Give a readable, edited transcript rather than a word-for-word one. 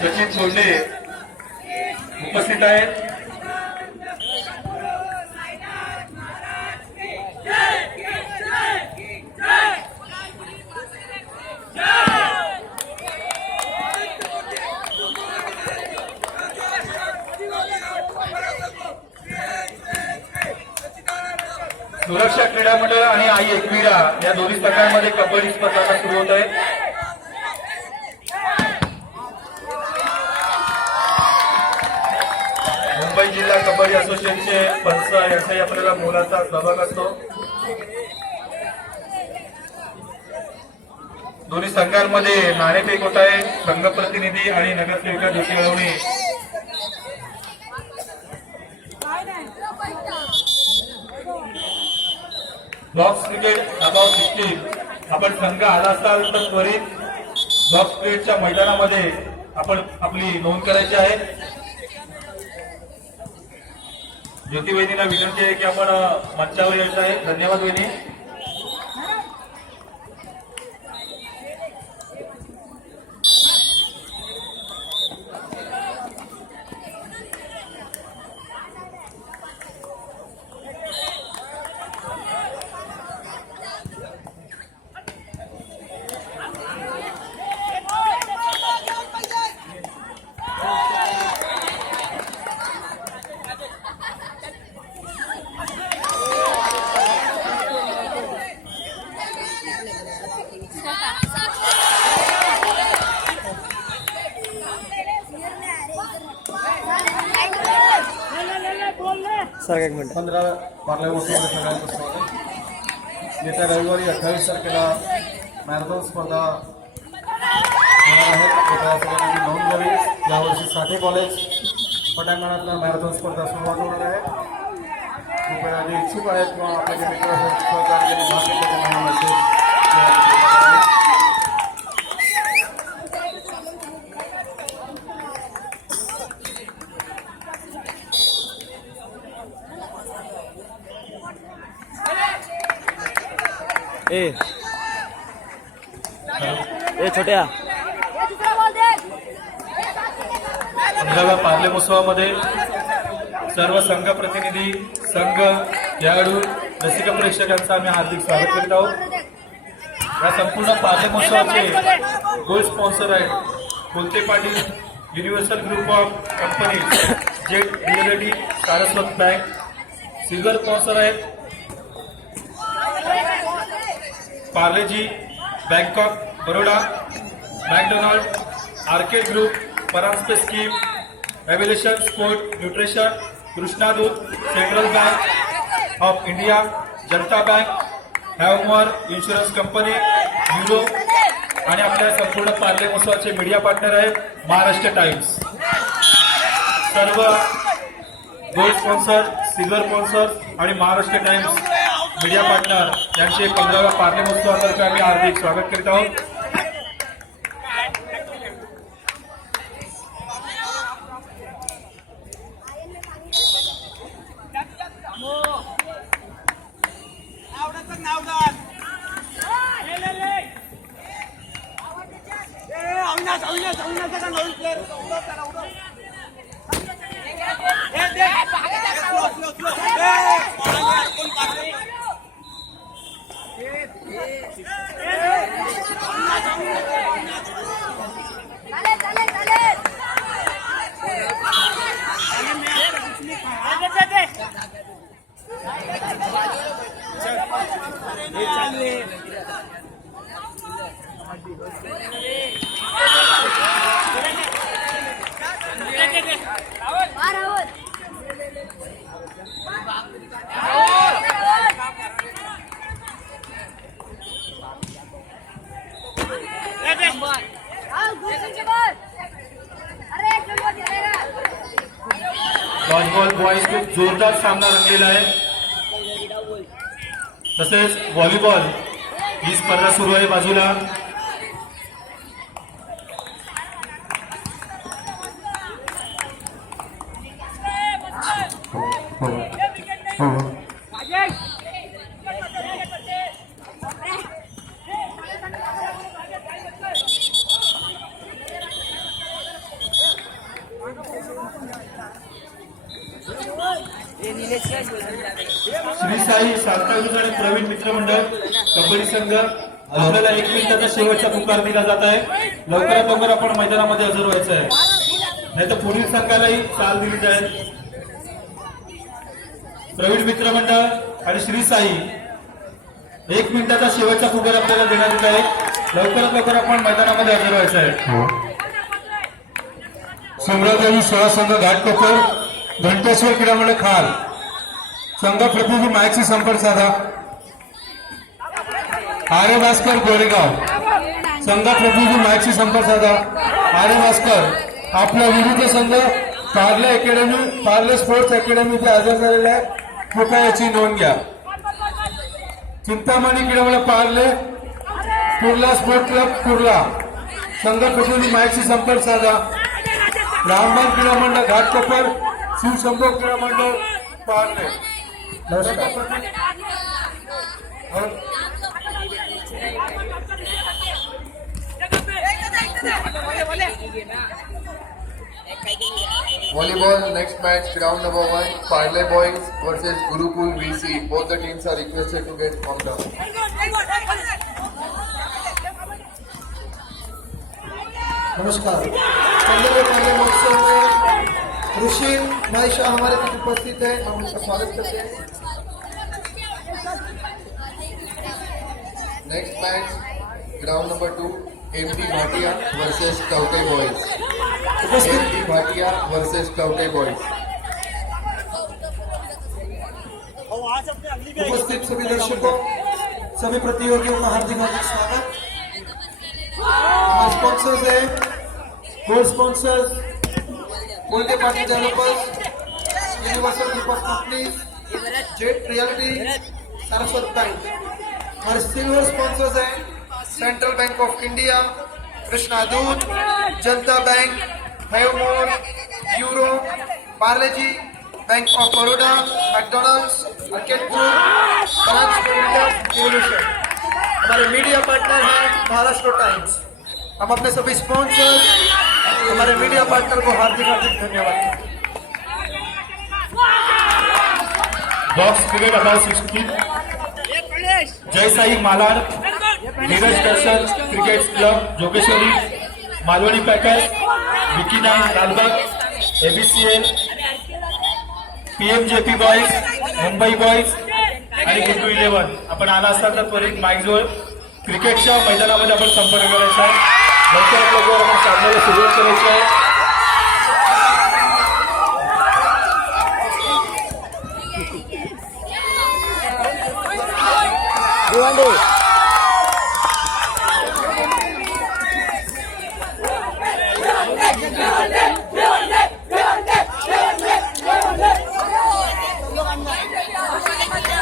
सचिन सोडले उपस्थित आहेत। सुरक्षा क्रीडा मंडळ आणि आई एकविरा या दोन्ही संघांमध्ये कबड्डी स्पर्धा सुरू होत आहे। मुंबई जिल्हा कबड्डी असोसिएशनचे पंच यांचाही आपल्याला मोलाचा सहभाग असतो। दोन्ही संघांमध्ये नाणेफेक होत आहे। संघ प्रतिनिधी आणि नगरसेविका ज्योती अळवणे बॉक्स क्रिकेट अबाउट 16 आपण संघ आला असाल तर त्वरित बॉक्स क्रिकेटच्या मैदानामध्ये आपण आपली नोंद करायची आहे। ज्योती वहिनीला विनंती आहे की आपण मंचावर यायचं आहे। धन्यवाद वहिनी। सर एक मिनिट 15 पार्लमेंट सगळ्यांचं स्वागत। येत्या रविवारी 28 तारखेला मॅरेथॉन स्पर्धा होणार आहेत। त्या सगळ्यांनी नोंद घ्यावी। यावर्षी साठे कॉलेज पटांगणातल्या मॅरेथॉन स्पर्धा सुरुवात होणार आहे। कृपया जे इच्छुक आहेत किंवा आपले जे मित्र आहेत सहकार्याने भाग घेतले त्यांना मेसेज ए छोट्या 15व्या पार्ले महोत्सवामध्ये सर्व संघ प्रतिनिधी, संघ, खेळाडू, रसिक प्रेक्षकांचं आम्ही हार्दिक स्वागत करीत आहोत। या संपूर्ण पार्ले महोत्सवाचे गोल्ड स्पॉन्सर आहेत Kolte Patil Universal Group of Companies, Jet Realty, Saraswat Bank. Silver sponsor आहेत Parle G, bank of Baroda, McDonald, Arcade Group, Paranjape scheme, एव्हिलेशन स्पोर्ट न्यूट्रिशन, कृष्णा दूध, Central Bank of India, Janata Bank, Havmor insurance company, Euro आणि आपल्या संपूर्ण पार्ले महोत्सवाचे मीडिया पार्टनर आहेत महाराष्ट्र टाइम्स। सर्व गोल्ड स्पॉन्सर, सिल्वर स्पॉन्सर आणि महाराष्ट्र टाइम्स मीडिया पार्टनर यांचे 15व्या पार्ले महोत्सवातर्फे आम्ही हार्दिक स्वागत करीत आहोत। वॉलीबॉल बॉयज खूप जोरदार सामना रंगलेला आहे। तसेच व्हॉलीबॉल ही स्पर्धा सुरू आहे बाजूला। श्री साई सांताक्रूज आणि प्रवीण मित्र मंडळ कबड्डी संघ आपल्याला 1 मिनिटाचा शेवटचा पुकार दिला जात आहे. लवकरात लवकर आपण मैदानामध्ये हजर व्हायचं आहे, नाही तर पुढील संघालाही चाल दिली जाईल. प्रवीण मित्र मंडळ आणि श्री साई 1 मिनिटाचा शेवटचा पुकार आपल्याला देण्यात येत आहे. लवकरात लवकर आपण मैदानामध्ये हजर व्हायचं आहे. सम्राजाजी सेवा संघ घाटकोपर घंटेश्वर क्रीडा मंडळ खाल संघ प्रतिनिधी माईकशी संपर्क साधा. आर्य भास्कर गोरेगाव संघ प्रतिनिधी माईकशी संपर्क साधा. आर्य भास्कर आपला विरुद्ध संघ पार्ले स्पोर्ट्स अकॅडमीचे हजर झालेला आहे, कृपया याची नोंद घ्या. चिंतामणी क्रीडा मंडळ पार्ले कुर्ला स्पोर्ट क्लब कुर्ला संघ प्रतिनिधी माईकशी संपर्क साधा. रामबाग क्रीडा मंडळ घाटकोपर शिवशंभो क्रीडा मंडळ Parle. Volleyball next match ground number 1 Parle Boys versus Gurukul VC. Both the teams are requested to get formed up. नमस्कार. चंद्रपुर पार्ले महोत्सव में ऋषि भाई शाह हमारे बीच उपस्थित है, हम उनका स्वागत करते हैं. Next match ground number 2 MT Bhatia versus Taute Boys. MT Bhatia versus Taute Boys. उपस्थित सभी दर्शकों, सभी प्रतियोगियों का हार्दिक हार्दिक स्वागत. हमारे स्पॉन्सर्स है कोर स्पॉन्सर्स गोल्डे पार्टी developers, Universal Group of Companies, Jet Realty, Saraswat Bank. हमारे सिल्वर स्पॉन्सर्स हैं Central Bank of India, Krishna दूध, Janata Bank, Havmor, Euro, Parle G, Bank of Baroda, McDonald's, Arcade Group, Transport Evolution. हमारे मीडिया पार्टनर हैं महाराष्ट्र टाइम्स. हम अपने सभी स्पॉन्सर्स, हमारे मीडिया पार्टनर को हार्दिक हार्दिक धन्यवाद. Box cricket about 16 Jai Sai Malad, Dheeraj Darshan cricket club Jogeshwari, Malvani packers, विकीना Lalbaug, ABCL, PMJP boys, Mumbai boys आणि गुड्डू 11. आपण आला असाल तर त्वरित माईकजवळ क्रिकेटच्या मैदानामध्ये आपण संपर्क करायचा आहे. लवकरात लवकर आपण सामन्याला सुरुवात करायची आहे. भिवंडी